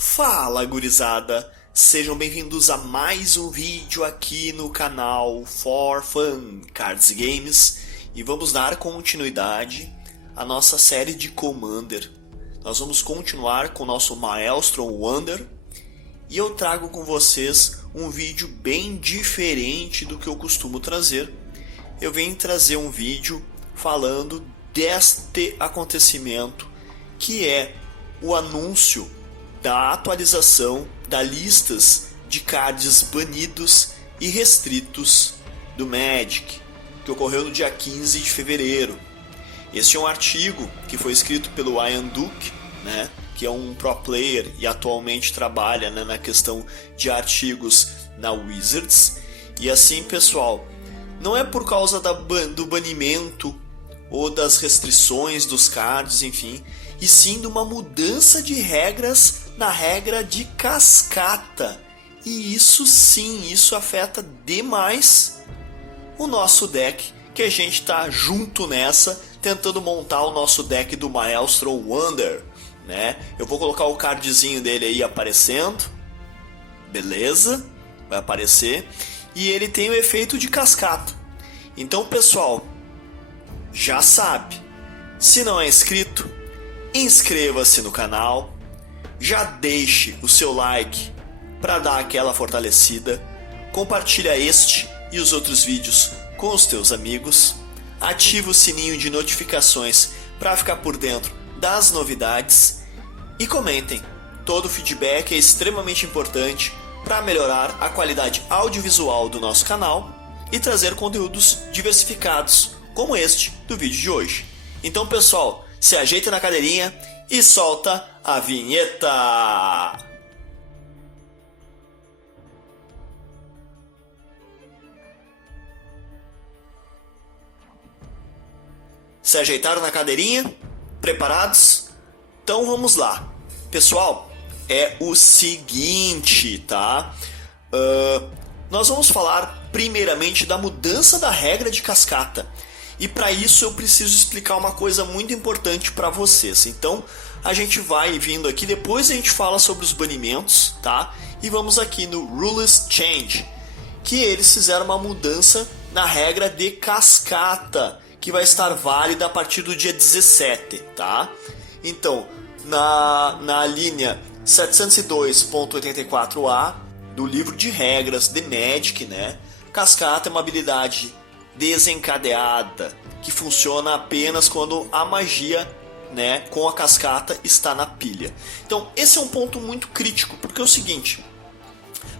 Fala, gurizada! Sejam bem-vindos a mais um vídeo aqui no canal For Fun Cards Games e vamos dar continuidade à nossa série de Commander. Nós vamos continuar com o nosso Maelstrom Wonder e eu trago com vocês um vídeo bem diferente do que eu costumo trazer. Eu venho trazer um vídeo falando deste acontecimento que é o anúncio da atualização das listas de cards banidos e restritos do Magic, que ocorreu no dia 15 de fevereiro. Este é um artigo que foi escrito pelo Ian Duke, que é um pro player e atualmente trabalha na questão de artigos na Wizards. E assim, pessoal, não é por causa do banimento ou das restrições dos cards, enfim, e sim de uma mudança de regras na regra de cascata. E isso sim, isso afeta demais o nosso deck, que a gente está junto nessa, tentando montar o nosso deck do Maelstrom Wonder, Eu vou colocar o cardzinho dele aí aparecendo, beleza? Vai aparecer, e ele tem o efeito de cascata. Então, pessoal, já sabe, se não é inscrito, inscreva-se no canal, já deixe o seu like para dar aquela fortalecida, compartilha este e os outros vídeos com os teus amigos, ativa o sininho de notificações para ficar por dentro das novidades e comentem. Todo feedback é extremamente importante para melhorar a qualidade audiovisual do nosso canal e trazer conteúdos diversificados como este do vídeo de hoje. Então, pessoal, se ajeita na cadeirinha e solta a vinheta! Se ajeitaram na cadeirinha? Preparados? Então vamos lá. Pessoal, é o seguinte, tá? Nós vamos falar primeiramente da mudança da regra de cascata. E para isso eu preciso explicar uma coisa muito importante para vocês. Então a gente vai vindo aqui, depois a gente fala sobre os banimentos, tá? E vamos aqui no Rules Change, que eles fizeram uma mudança na regra de cascata, que vai estar válida a partir do dia 17, tá? Então, na linha 702.84a do livro de regras de Magic, cascata é uma habilidade desencadeada, que funciona apenas quando a magia, com a cascata está na pilha. Então, esse é um ponto muito crítico, porque é o seguinte: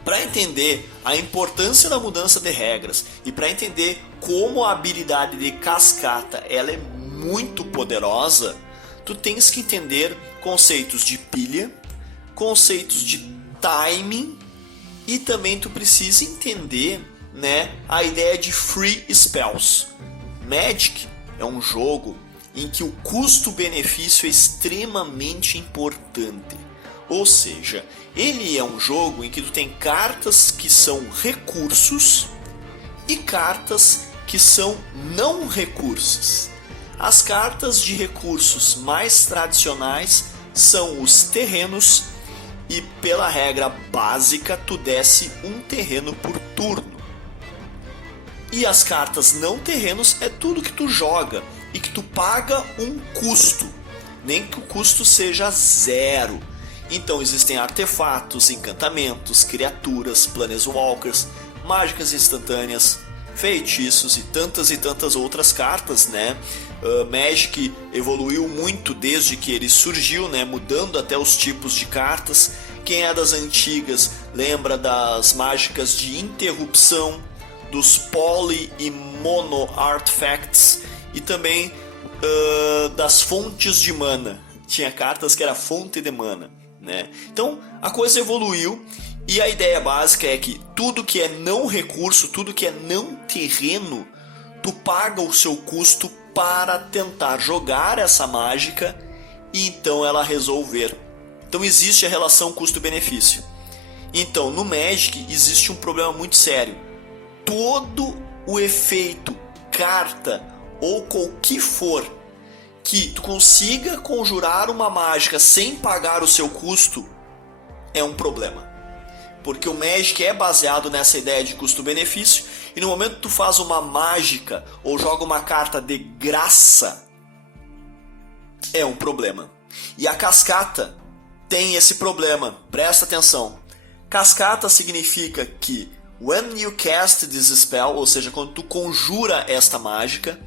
para entender a importância da mudança de regras e para entender como a habilidade de cascata ela é muito poderosa, tu tens que entender conceitos de pilha, conceitos de timing e também tu precisa entender a ideia de free spells. Magic é um jogo em que o custo-benefício é extremamente importante. Ou seja, ele é um jogo em que tu tem cartas que são recursos e cartas que são não recursos. As cartas de recursos mais tradicionais são os terrenos e pela regra básica tu desce um terreno por turno. E as cartas não terrenos é tudo que tu joga e que tu paga um custo, nem que o custo seja zero. Então existem artefatos, encantamentos, criaturas, planeswalkers, mágicas instantâneas, feitiços e tantas outras cartas, Magic evoluiu muito desde que ele surgiu, mudando até os tipos de cartas. Quem é das antigas lembra das mágicas de interrupção, dos poly e mono artifacts e também das fontes de mana. Tinha cartas que era fonte de mana, Então a coisa evoluiu e a ideia básica é que tudo que é não recurso, tudo que é não terreno, tu paga o seu custo para tentar jogar essa mágica e então ela resolver. Então existe a relação custo-benefício. Então no Magic existe um problema muito sério. Todo o efeito, carta ou qualquer for que tu consiga conjurar uma mágica sem pagar o seu custo, é um problema. Porque o Magic é baseado nessa ideia de custo-benefício, e no momento que tu faz uma mágica ou joga uma carta de graça, é um problema. E a cascata tem esse problema, presta atenção. Cascata significa que when you cast this spell, ou seja, quando tu conjura esta mágica,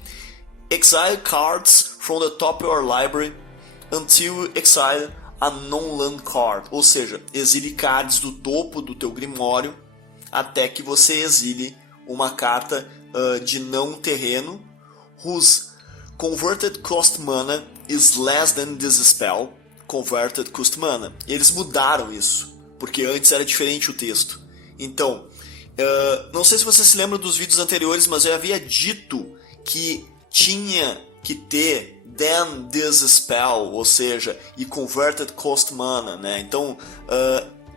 exile cards from the top of your library until you exile a non-land card, ou seja, exile cards do topo do teu grimório até que você exile uma carta de não terreno whose converted cost mana is less than this spell, converted cost mana. E eles mudaram isso, porque antes era diferente o texto. Então, não sei se você se lembra dos vídeos anteriores, mas eu havia dito que tinha que ter then this spell, ou seja, e converted cost mana, né? Então,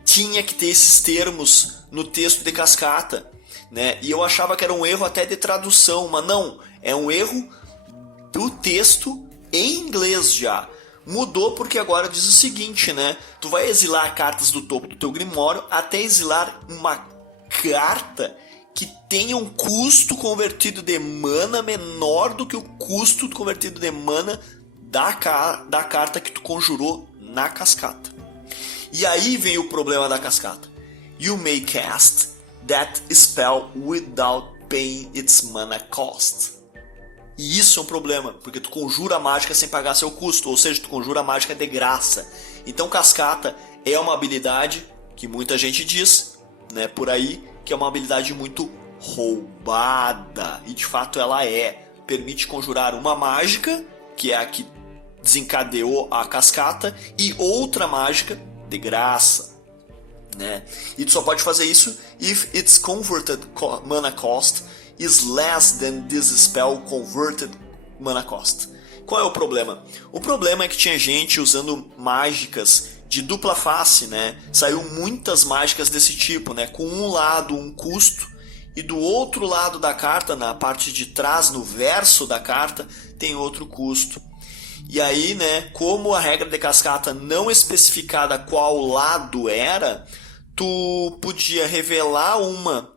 tinha que ter esses termos no texto de cascata, né? E eu achava que era um erro até de tradução, mas não, é um erro do texto em inglês já. Mudou porque agora diz o seguinte, né? Tu vai exilar cartas do topo do teu grimório até exilar uma carta que tenha um custo convertido de mana menor do que o custo convertido de mana da carta que tu conjurou na cascata. E aí vem o problema da cascata. You may cast that spell without paying its mana cost. E isso é um problema, porque tu conjura a mágica sem pagar seu custo, ou seja, tu conjura a mágica de graça. Então cascata é uma habilidade que muita gente diz, né, por aí, que é uma habilidade muito roubada, e de fato ela é. Permite conjurar uma mágica, que é a que desencadeou a cascata, e outra mágica de graça, né? E tu só pode fazer isso if its converted mana cost is less than this spell converted mana cost. Qual é o problema? O problema é que tinha gente usando mágicas de dupla face, né? Saiu muitas mágicas desse tipo, né? Com um lado um custo e do outro lado da carta, na parte de trás, no verso da carta, tem outro custo. E aí, né, como a regra de cascata não especificada qual lado era, tu podia revelar uma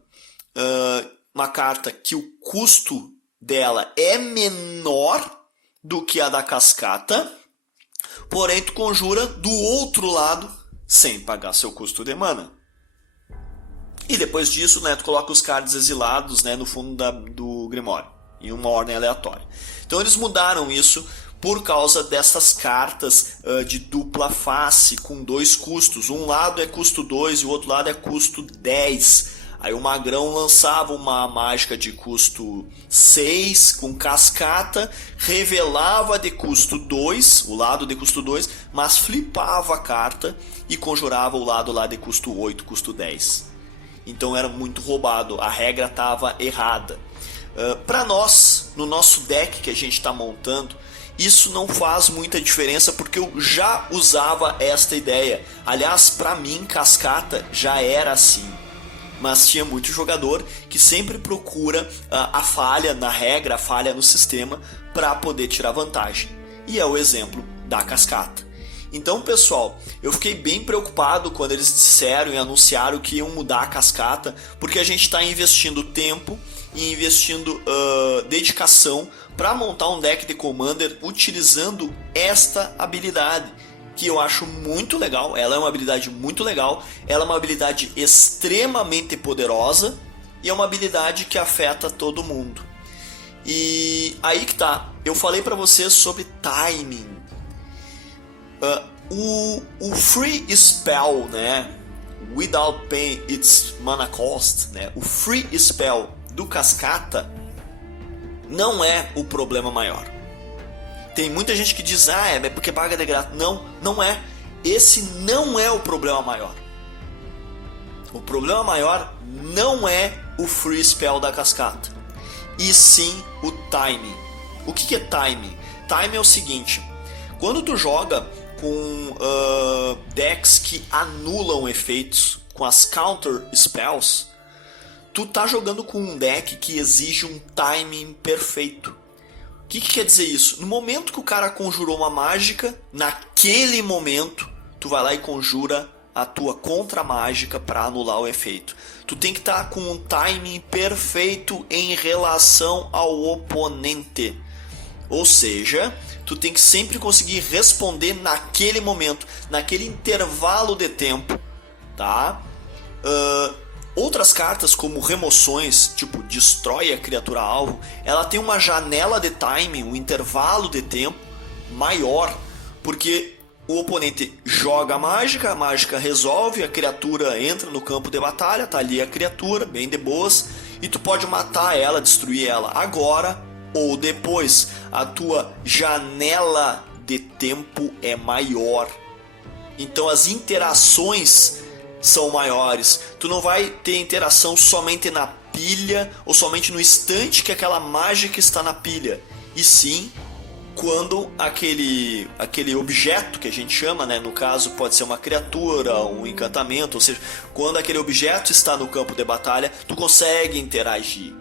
carta que o custo dela é menor do que a da cascata, porém tu conjura do outro lado sem pagar seu custo de mana. E depois disso, né, tu coloca os cards exilados, né, no fundo do Grimório, em uma ordem aleatória. Então eles mudaram isso por causa dessas cartas de dupla face com dois custos. Um lado é custo 2 e o outro lado é custo 10. Aí o Magrão lançava uma mágica de custo 6 com cascata, revelava de custo 2, o lado de custo 2, mas flipava a carta e conjurava o lado lá de custo 8, custo 10. Então era muito roubado, a regra estava errada. Para nós, no nosso deck que a gente está montando, isso não faz muita diferença porque eu já usava esta ideia. Aliás, para mim, cascata já era assim. Mas tinha muito jogador que sempre procura a falha na regra, a falha no sistema para poder tirar vantagem. E é o exemplo da cascata. Então, pessoal, eu fiquei bem preocupado quando eles disseram e anunciaram que iam mudar a cascata, porque a gente está investindo tempo e investindo dedicação para montar um deck de Commander utilizando esta habilidade, que eu acho muito legal. Ela é uma habilidade muito legal, ela é uma habilidade extremamente poderosa e é uma habilidade que afeta todo mundo. E aí que tá, eu falei para vocês sobre timing. O free spell, né, without paying its mana cost, né, o free spell do cascata não é o problema maior. Tem muita gente que diz, é porque paga de graça. Não, não é. Esse não é o problema maior. O problema maior não é o free spell da cascata, e sim o timing. O que é timing? Timing é o seguinte: quando tu joga com decks que anulam efeitos, com as counter spells, tu tá jogando com um deck que exige um timing perfeito. O que quer dizer isso? No momento que o cara conjurou uma mágica, naquele momento tu vai lá e conjura a tua contra-mágica para anular o efeito. Tu tem que estar com um timing perfeito em relação ao oponente. Ou seja, tu tem que sempre conseguir responder naquele momento, naquele intervalo de tempo, tá? Outras cartas como remoções, tipo destrói a criatura alvo, ela tem uma janela de timing, um intervalo de tempo maior, porque o oponente joga a mágica resolve, a criatura entra no campo de batalha, tá ali a criatura, bem de boas, e tu pode matar ela, destruir ela agora ou depois. A tua janela de tempo é maior, então as interações são maiores. Tu não vai ter interação somente na pilha ou somente no instante que aquela mágica está na pilha, e sim quando aquele objeto que a gente chama, né, no caso pode ser uma criatura, um encantamento, ou seja, quando aquele objeto está no campo de batalha, tu consegue interagir.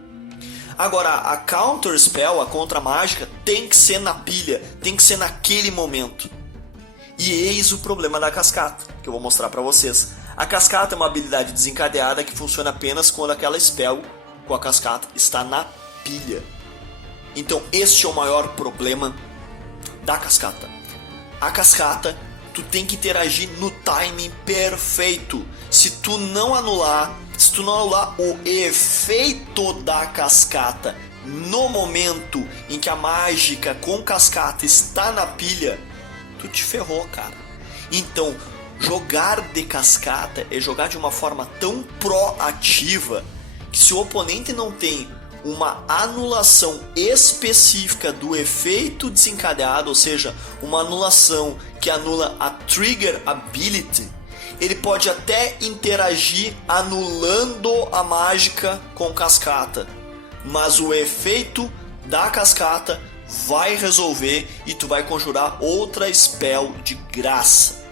Agora, a counter spell, a contra mágica, tem que ser na pilha, tem que ser naquele momento. E eis o problema da cascata, que eu vou mostrar para vocês. A cascata é uma habilidade desencadeada que funciona apenas quando aquela spell com a cascata está na pilha. Então este é o maior problema da cascata. A cascata, tu tem que interagir no timing perfeito. Se tu não anular o efeito da cascata no momento em que a mágica com cascata está na pilha, tu te ferrou, cara. Então, jogar de cascata é jogar de uma forma tão proativa que se o oponente não tem uma anulação específica do efeito desencadeado, ou seja, uma anulação que anula a Trigger Ability, ele pode até interagir anulando a mágica com cascata, mas o efeito da cascata vai resolver e tu vai conjurar outra spell de graça.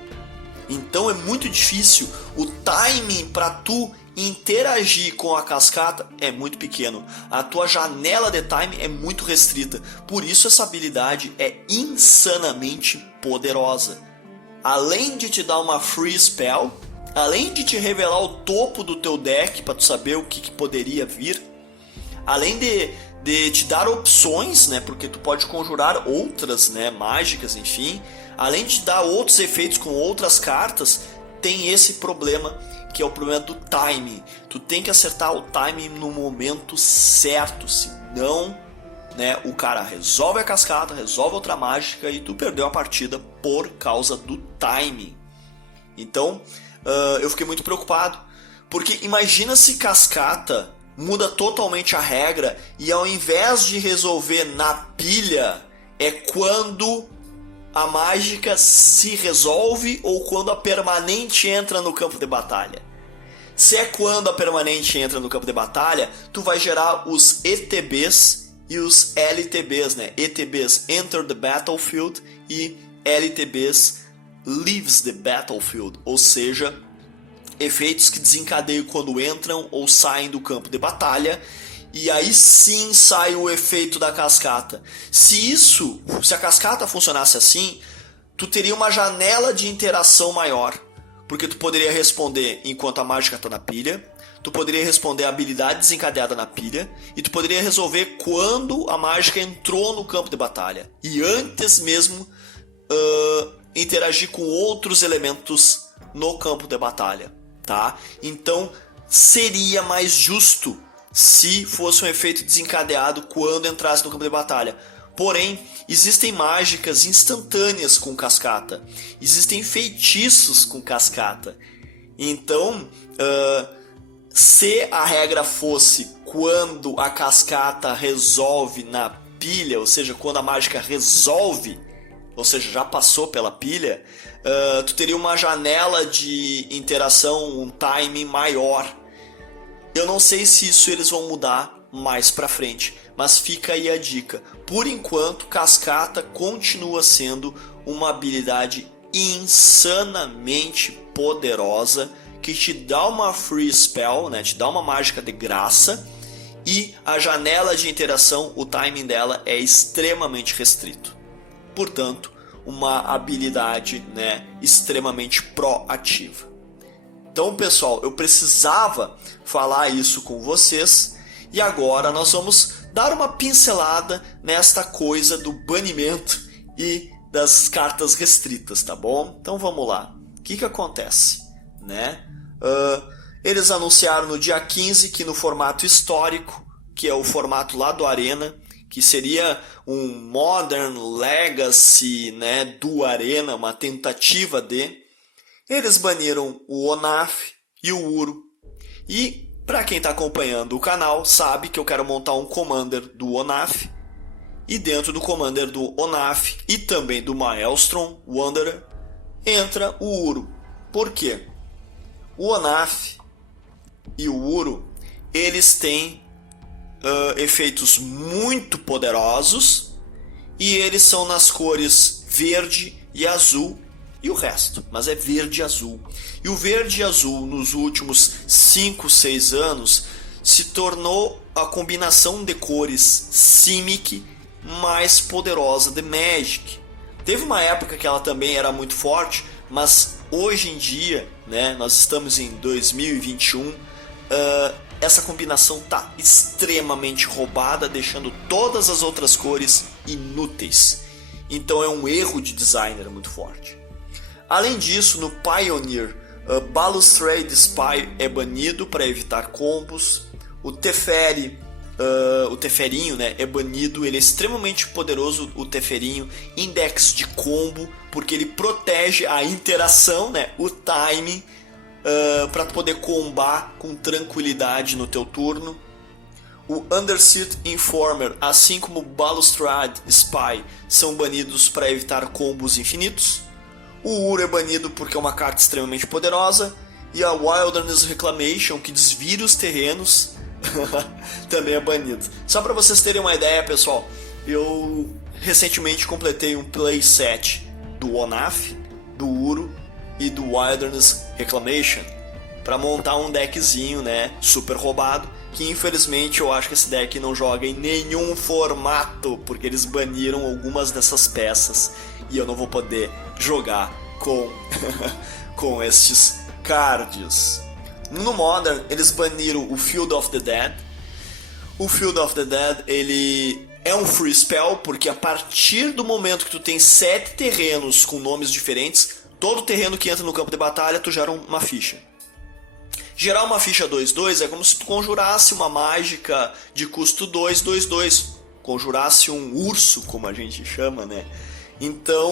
Então é muito difícil, o timing para tu interagir com a cascata é muito pequeno, a tua janela de time é muito restrita, por isso essa habilidade é insanamente poderosa. Além de te dar uma free spell, além de te revelar o topo do teu deck para tu saber o que poderia vir, além de te dar opções, né, porque tu pode conjurar outras, né, mágicas, enfim, além de te dar outros efeitos com outras cartas, tem esse problema, que é o problema do timing. Tu tem que acertar o timing no momento certo, senão, né, o cara resolve a cascata, resolve outra mágica e tu perdeu a partida por causa do timing. Então, eu fiquei muito preocupado, porque imagina se cascata muda totalmente a regra e ao invés de resolver na pilha, é quando a mágica se resolve ou quando a permanente entra no campo de batalha. Se é quando a permanente entra no campo de batalha, tu vai gerar os ETBs e os LTBs, né? ETBs Enter the Battlefield e LTBs Leaves the Battlefield, ou seja, efeitos que desencadeiam quando entram ou saem do campo de batalha, e aí sim sai o efeito da cascata. Se a cascata funcionasse assim, tu teria uma janela de interação maior, porque tu poderia responder enquanto a mágica está na pilha, tu poderia responder a habilidade desencadeada na pilha, e tu poderia resolver quando a mágica entrou no campo de batalha, e antes mesmo interagir com outros elementos no campo de batalha, tá? Então seria mais justo se fosse um efeito desencadeado quando entrasse no campo de batalha. Porém, existem mágicas instantâneas com cascata, existem feitiços com cascata. Então, se a regra fosse quando a cascata resolve na pilha, ou seja, quando a mágica resolve, ou seja, já passou pela pilha, tu teria uma janela de interação, um timing maior. Eu não sei se isso eles vão mudar mais pra frente, mas fica aí a dica. Por enquanto, cascata continua sendo uma habilidade insanamente poderosa que te dá uma free spell, né? Te dá uma mágica de graça, e a janela de interação, o timing dela é extremamente restrito. Portanto, uma habilidade, né, extremamente proativa. Então, pessoal, eu precisava falar isso com vocês e agora nós vamos dar uma pincelada nesta coisa do banimento e das cartas restritas, tá bom? Então vamos lá. O que acontece, né? Eles anunciaram no dia 15 que no formato histórico, que é o formato lá do Arena, que seria um Modern Legacy, né, do Arena, uma tentativa de... Eles baniram o Onaf e o Uro. E para quem está acompanhando o canal, sabe que eu quero montar um Commander do Onaf. E dentro do Commander do Onaf e também do Maelstrom Wanderer, entra o Uro. Por quê? O Onaf e o Uro, eles têm efeitos muito poderosos e eles são nas cores verde e azul e o resto, mas é verde e azul. E o verde e azul nos últimos 5, 6 anos se tornou a combinação de cores Simic mais poderosa de Magic. Teve uma época que ela também era muito forte, mas hoje em dia, né, nós estamos em 2021, essa combinação está extremamente roubada, deixando todas as outras cores inúteis. Então é um erro de designer muito forte. Além disso, no Pioneer, Balustrade Spy é banido para evitar combos. O Teferi, o Teferinho, né, é banido. Ele é extremamente poderoso, o Teferinho, index de combo, porque ele protege a interação, né, o timing, para poder combar com tranquilidade no teu turno. O Underseat Informer, assim como o Balustrade Spy, são banidos para evitar combos infinitos. O Uro é banido porque é uma carta extremamente poderosa. E a Wilderness Reclamation, que desvira os terrenos, também é banido. Só para vocês terem uma ideia, pessoal, eu recentemente completei um playset do Onaf, do Uro e do Wilderness Reclamation para montar um deckzinho, né, super roubado, que infelizmente eu acho que esse deck não joga em nenhum formato, porque eles baniram algumas dessas peças e eu não vou poder jogar com com estes cards. No Modern eles baniram o Field of the Dead. O Field of the Dead, ele é um free spell, porque a partir do momento que tu tem 7 terrenos com nomes diferentes, todo terreno que entra no campo de batalha tu gera uma ficha. Gerar uma ficha 2/2 é como se tu conjurasse uma mágica de custo 2/2/2. Conjurasse um urso, como a gente chama, né? Então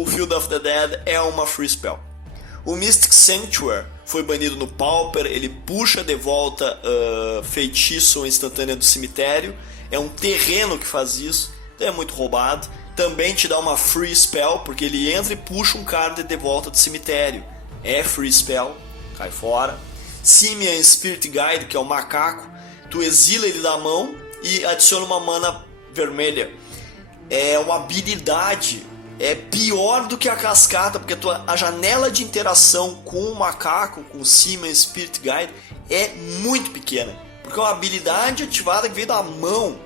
o Field of the Dead é uma free spell. O Mystic Sanctuary foi banido no Pauper. Ele puxa de volta feitiço instantâneo do cemitério. É um terreno que faz isso, então é muito roubado. Também te dá uma free spell, porque ele entra e puxa um card de volta do cemitério. É free spell, cai fora. Simian Spirit Guide, que é o macaco, tu exila ele da mão e adiciona uma mana vermelha. É uma habilidade, é pior do que a cascata, porque a janela de interação com o macaco, com o Simian Spirit Guide, é muito pequena, porque é uma habilidade ativada que veio da mão,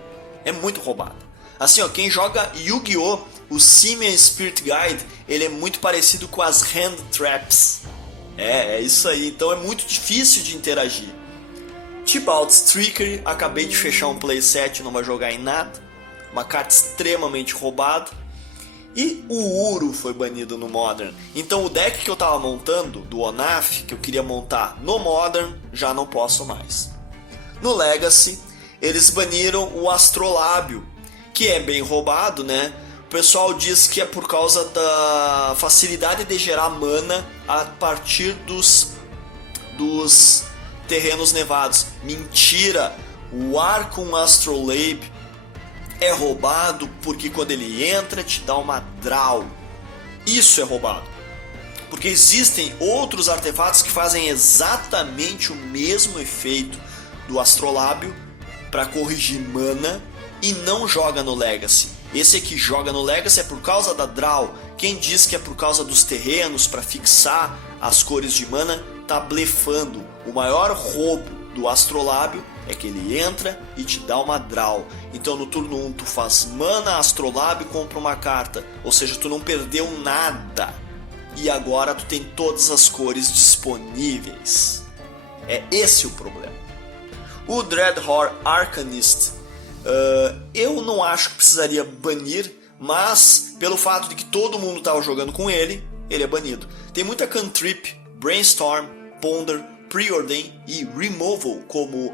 é muito roubada. Assim, ó, quem joga Yu-Gi-Oh!, o Simian Spirit Guide, ele é muito parecido com as Hand Traps. É isso aí, então é muito difícil de interagir. Tibalt's Trickery, acabei de fechar um playset, não vai jogar em nada. Uma carta extremamente roubada. E o Uro foi banido no Modern. Então o deck que eu estava montando, do Onaf, que eu queria montar no Modern, já não posso mais. No Legacy, eles baniram o Astrolábio, que é bem roubado, né? O pessoal diz que é por causa da facilidade de gerar mana a partir dos terrenos nevados. Mentira! O Archon Astrolabe é roubado porque quando ele entra te dá uma draw. Isso é roubado. Porque existem outros artefatos que fazem exatamente o mesmo efeito do Astrolábio para corrigir mana e não joga no Legacy. Esse aqui joga no Legacy é por causa da draw. Quem diz que é por causa dos terrenos para fixar as cores de mana tá blefando. O maior roubo do Astrolábio é que ele entra e te dá uma draw. Então no turno 1 tu faz mana Astrolábio e compra uma carta. Ou seja, tu não perdeu nada. e agora tu tem todas as cores disponíveis. É esse o problema. O Dreadhorde Arcanist, eu não acho que precisaria banir, mas pelo fato de que todo mundo estava jogando com ele é banido. Tem muita cantrip, Brainstorm, Ponder, Preordain e Removal, como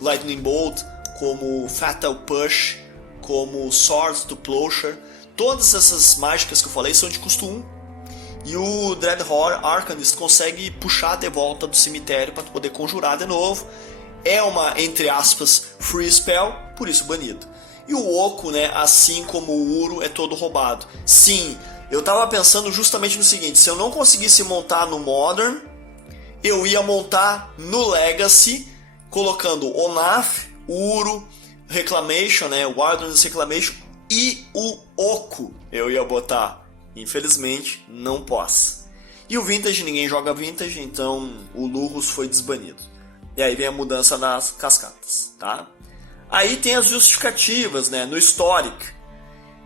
Lightning Bolt, como Fatal Push, como Swords to Plowshare. Todas essas mágicas que eu falei são de custo 1. E o Dreadhorde Arcanist consegue puxar de volta do cemitério para poder conjurar de novo. É uma, entre aspas, free spell, por isso banido. E o Oco, né, assim como o Uro, é todo roubado. Sim, eu tava pensando justamente no seguinte: se eu não conseguisse montar no Modern, eu ia montar no Legacy, colocando Onaf, Uro, Reclamation, né, Wilderness Reclamation e o Oco eu ia botar. Infelizmente, não posso. E o Vintage, ninguém joga Vintage, então o Lurrus foi desbanido. E aí vem a mudança nas cascatas, tá? Aí tem as justificativas, né? No Historic,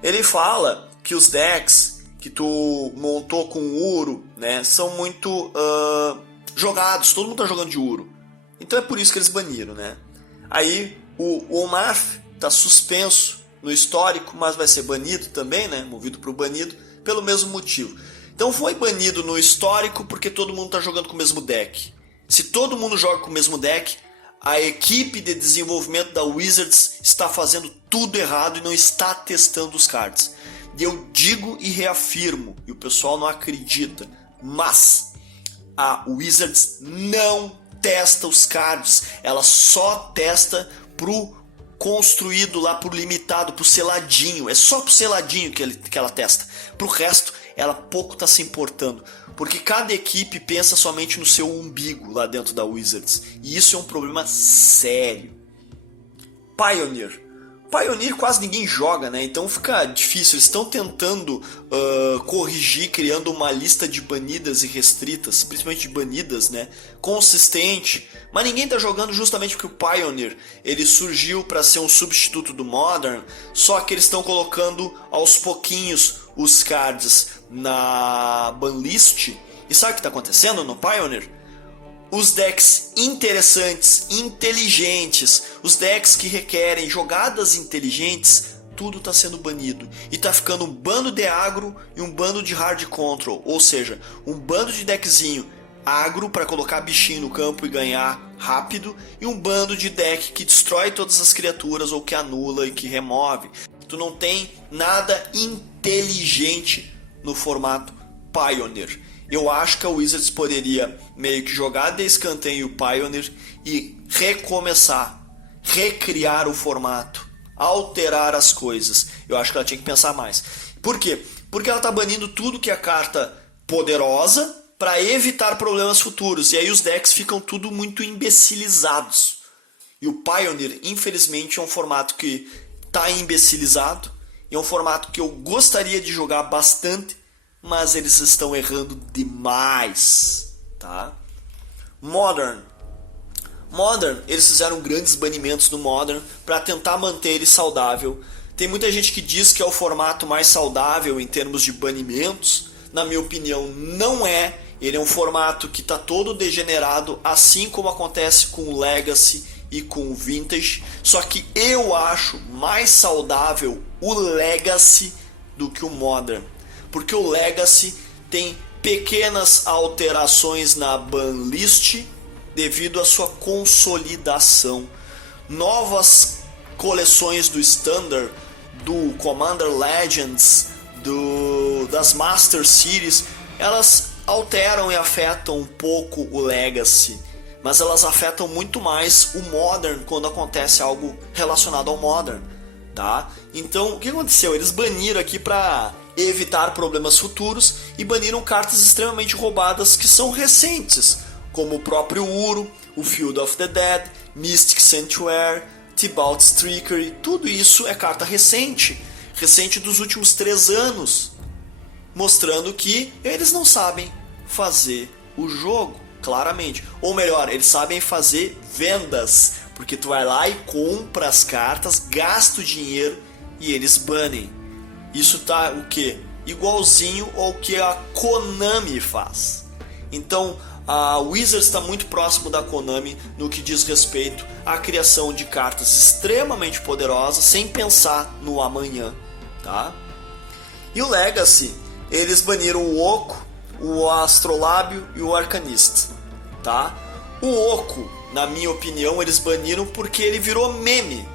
ele fala que os decks que tu montou com o Uro, né, são muito jogados, todo mundo tá jogando de Uro. Então é por isso que eles baniram, né? Aí o Onaf tá suspenso no histórico, mas vai ser banido também, né? Movido para o banido, pelo mesmo motivo. Então foi banido no histórico porque todo mundo está jogando com o mesmo deck. Se todo mundo joga com o mesmo deck, a equipe de desenvolvimento da Wizards está fazendo tudo errado e não está testando os cards. E eu digo e reafirmo, e o pessoal não acredita, mas a Wizards não testa os cards, ela só testa pro construído lá, pro limitado, pro seladinho. É só pro seladinho que ela testa. Pro resto, ela pouco tá se importando. Porque cada equipe pensa somente no seu umbigo lá dentro da Wizards. E isso é um problema sério. Pioneer quase ninguém joga, né? Então fica difícil. Eles estão tentando corrigir, criando uma lista de banidas e restritas, principalmente de banidas, né? Consistente. Mas ninguém tá jogando justamente porque o Pioneer ele surgiu para ser um substituto do Modern. Só que eles estão colocando aos pouquinhos os cards na banlist. E sabe o que está acontecendo no Pioneer? Os decks interessantes, inteligentes, os decks que requerem jogadas inteligentes, tudo está sendo banido. E está ficando um bando de agro e um bando de hard control. Ou seja, um bando de deckzinho agro para colocar bichinho no campo e ganhar rápido. E um bando de deck que destrói todas as criaturas ou que anula e que remove. Tu não tem nada inteligente no formato Pioneer. Eu acho que a Wizards poderia meio que jogar de escanteio o Pioneer e recomeçar, recriar o formato, alterar as coisas. Eu acho que ela tinha que pensar mais. Por quê? Porque ela está banindo tudo que é carta poderosa para evitar problemas futuros. E aí os decks ficam tudo muito imbecilizados. E o Pioneer, infelizmente, é um formato que está imbecilizado. É um formato que eu gostaria de jogar bastante, mas eles estão errando demais, tá? Modern, eles fizeram grandes banimentos no Modern para tentar manter ele saudável. Tem muita gente que diz que é o formato mais saudável em termos de banimentos. Na minha opinião, não é. Ele é um formato que está todo degenerado, assim como acontece com o Legacy e com o Vintage. Só que eu acho mais saudável o Legacy do que o Modern. Porque o Legacy tem pequenas alterações na banlist devido à sua consolidação. Novas coleções do Standard, do Commander Legends, das Master Series, elas alteram e afetam um pouco o Legacy, mas elas afetam muito mais o Modern quando acontece algo relacionado ao Modern, tá? Então, o que aconteceu? Eles baniram aqui para evitar problemas futuros e baniram cartas extremamente roubadas que são recentes, como o próprio Uro, o Field of the Dead, Mystic Sanctuary, Tibalt's Trickery. Tudo isso é carta recente dos últimos 3 anos, mostrando que eles não sabem fazer o jogo, claramente. Ou melhor, eles sabem fazer vendas, porque tu vai lá e compra as cartas, gasta o dinheiro e eles banem. Isso tá o quê? igualzinho ao que a Konami faz. Então a Wizards está muito próximo da Konami no que diz respeito à criação de cartas extremamente poderosas sem pensar no amanhã, tá? E o Legacy, eles baniram o Oco, o Astrolábio e o Arcanista, tá? O Oco, na minha opinião, eles baniram porque ele virou meme.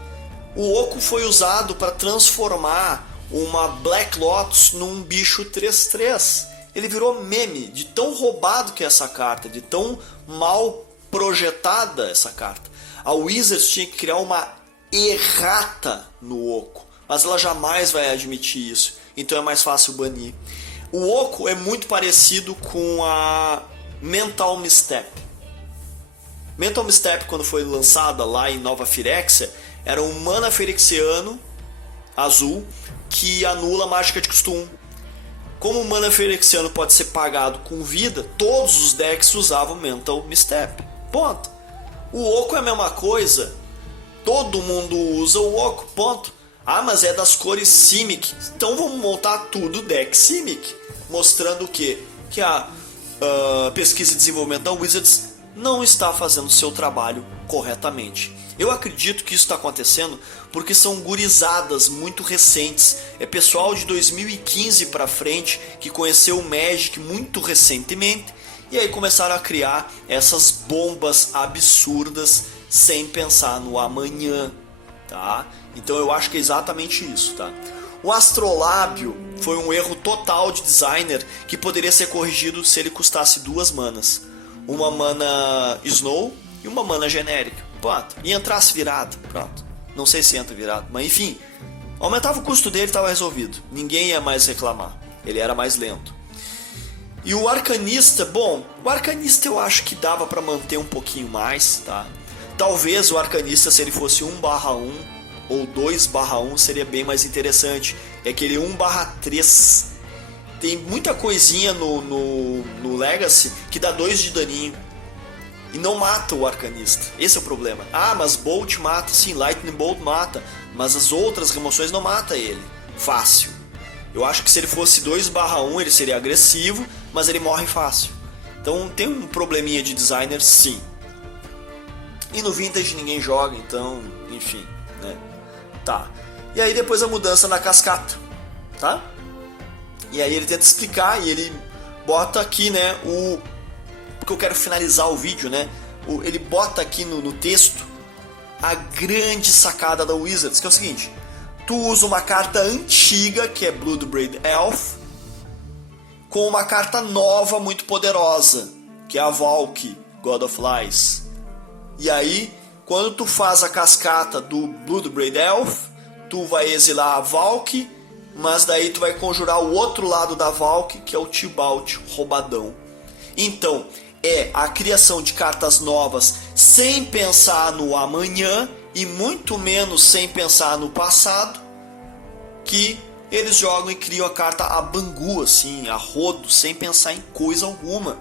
O Oco foi usado para transformar uma Black Lotus num bicho 3/3. Ele virou meme de tão roubado que é essa carta, de tão mal projetada essa carta. A Wizards tinha que criar uma errata no Oco, mas ela jamais vai admitir isso, então é mais fácil banir. O Oco é muito parecido com a Mental Misstep. Mental Misstep, quando foi lançada lá em Nova Phyrexia, era um mana phyrexiano azul que anula a mágica de custo 1. Como o mana phyrexiano pode ser pagado com vida, todos os decks usavam Mental Misstep. Ponto. O Oco é a mesma coisa. Todo mundo usa o Oco. Ponto. Ah, mas é das cores Simic. Então vamos montar tudo deck Simic. Mostrando o quê? Que a pesquisa e desenvolvimento da Wizards não está fazendo o seu trabalho corretamente. Eu acredito que isso está acontecendo porque são gurizadas muito recentes. É pessoal de 2015 para frente que conheceu o Magic muito recentemente e aí começaram a criar essas bombas absurdas sem pensar no amanhã, tá? Então eu acho que é exatamente isso, tá? O Astrolábio foi um erro total de designer que poderia ser corrigido se ele custasse 2 manas. Uma mana Snow e uma mana genérica. Pronto. E entrasse virado. Pronto. Não sei se entra virado, mas enfim. Aumentava o custo dele e estava resolvido. Ninguém ia mais reclamar. Ele era mais lento. E o Arcanista, bom, o Arcanista eu acho que dava para manter um pouquinho mais, tá? Talvez o Arcanista, se ele fosse 1/1 ou 2/1, seria bem mais interessante. É aquele 1/3. Tem muita coisinha no Legacy que dá 2 de daninho e não mata o Arcanista. Esse é o problema. Ah, mas Bolt mata, sim, Lightning Bolt mata, mas as outras remoções não mata ele. Fácil. Eu acho que se ele fosse 2/1 ele seria agressivo, mas ele morre fácil. Então tem um probleminha de designer, sim. E no Vintage ninguém joga, então, enfim, né? Tá. E aí depois a mudança na cascata, tá? E aí ele tenta explicar e ele bota aqui, né, porque eu quero finalizar o vídeo, né? Ele bota aqui no texto a grande sacada da Wizards, que é o seguinte: tu usa uma carta antiga, que é Bloodbraid Elf, com uma carta nova muito poderosa, que é a Valk, God of Lies. E aí, quando tu faz a cascata do Bloodbraid Elf, tu vai exilar a Valk, mas daí tu vai conjurar o outro lado da Valk, que é o Tibalt roubadão. Então, é a criação de cartas novas sem pensar no amanhã e muito menos sem pensar no passado, que eles jogam e criam a carta a bangu, assim, a rodo, sem pensar em coisa alguma.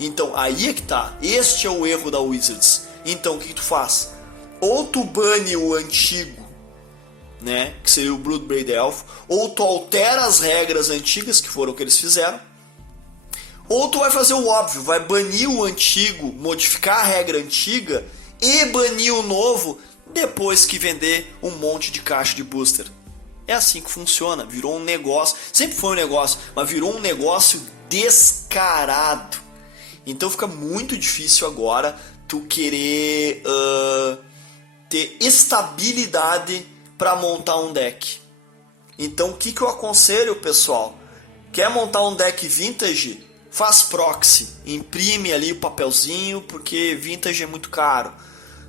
Então, aí é que tá. Este é o erro da Wizards. Então, o que tu faz? Ou tu bane o antigo, né, que seria o Bloodbraid Elf, ou tu altera as regras antigas, que foram o que eles fizeram, ou tu vai fazer o óbvio, vai banir o antigo, modificar a regra antiga e banir o novo depois que vender um monte de caixa de booster. É assim que funciona, virou um negócio, sempre foi um negócio, mas virou um negócio descarado. Então fica muito difícil agora tu querer ter estabilidade para montar um deck. Então o que eu aconselho, pessoal? Quer montar um deck Vintage? Faz proxy, imprime ali o papelzinho, porque Vintage é muito caro.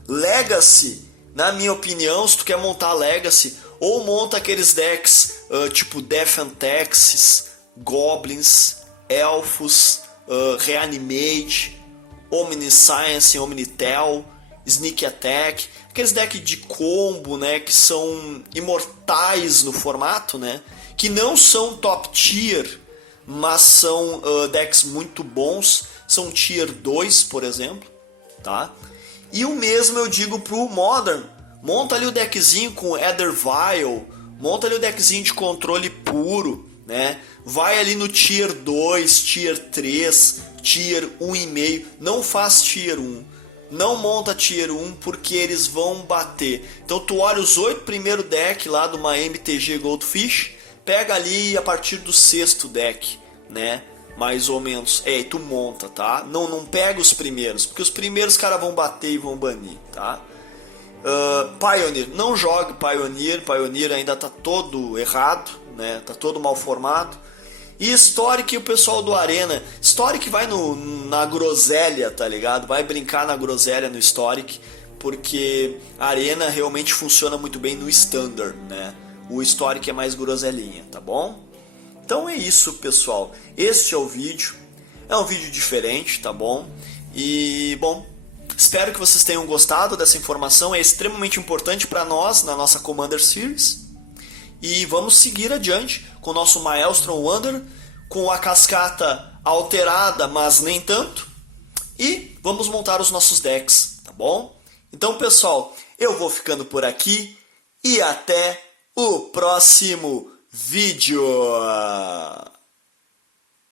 Legacy, na minha opinião, se tu quer montar Legacy, ou monta aqueles decks tipo Death and Taxes, Goblins, Elfos, Reanimate, Omniscience, Omnitel, Sneak Attack, aqueles decks de combo, né, que são imortais no formato, né, que não são top tier, mas são decks muito bons, são tier 2, por exemplo, tá? E o mesmo eu digo pro Modern, monta ali o deckzinho com Ether Vial, monta ali o deckzinho de controle puro, né? Vai ali no Tier 2, Tier 3, Tier 1,5. Não faz Tier 1. Não monta Tier 1 porque eles vão bater. Então tu olha os 8 primeiros decks lá de uma MTG Goldfish, pega ali a partir do 6º deck, né? Mais ou menos. E tu monta, tá? Não pega os primeiros, porque os primeiros caras vão bater e vão banir, tá? Pioneer, não jogue Pioneer. Pioneer ainda tá todo errado, né? Tá todo mal formado. E Historic, o pessoal do Arena. Historic vai na groselha, tá ligado? Vai brincar na groselha no Historic, porque a Arena realmente funciona muito bem no Standard, né? O Historic é mais groselinha, tá bom? Então é isso, pessoal. Este é o vídeo. É um vídeo diferente, tá bom? E, bom, espero que vocês tenham gostado dessa informação. É extremamente importante para nós na nossa Commander Series. E vamos seguir adiante com o nosso Maelstrom Wonder, com a cascata alterada, mas nem tanto. E vamos montar os nossos decks, tá bom? Então, pessoal, eu vou ficando por aqui e até o próximo vídeo.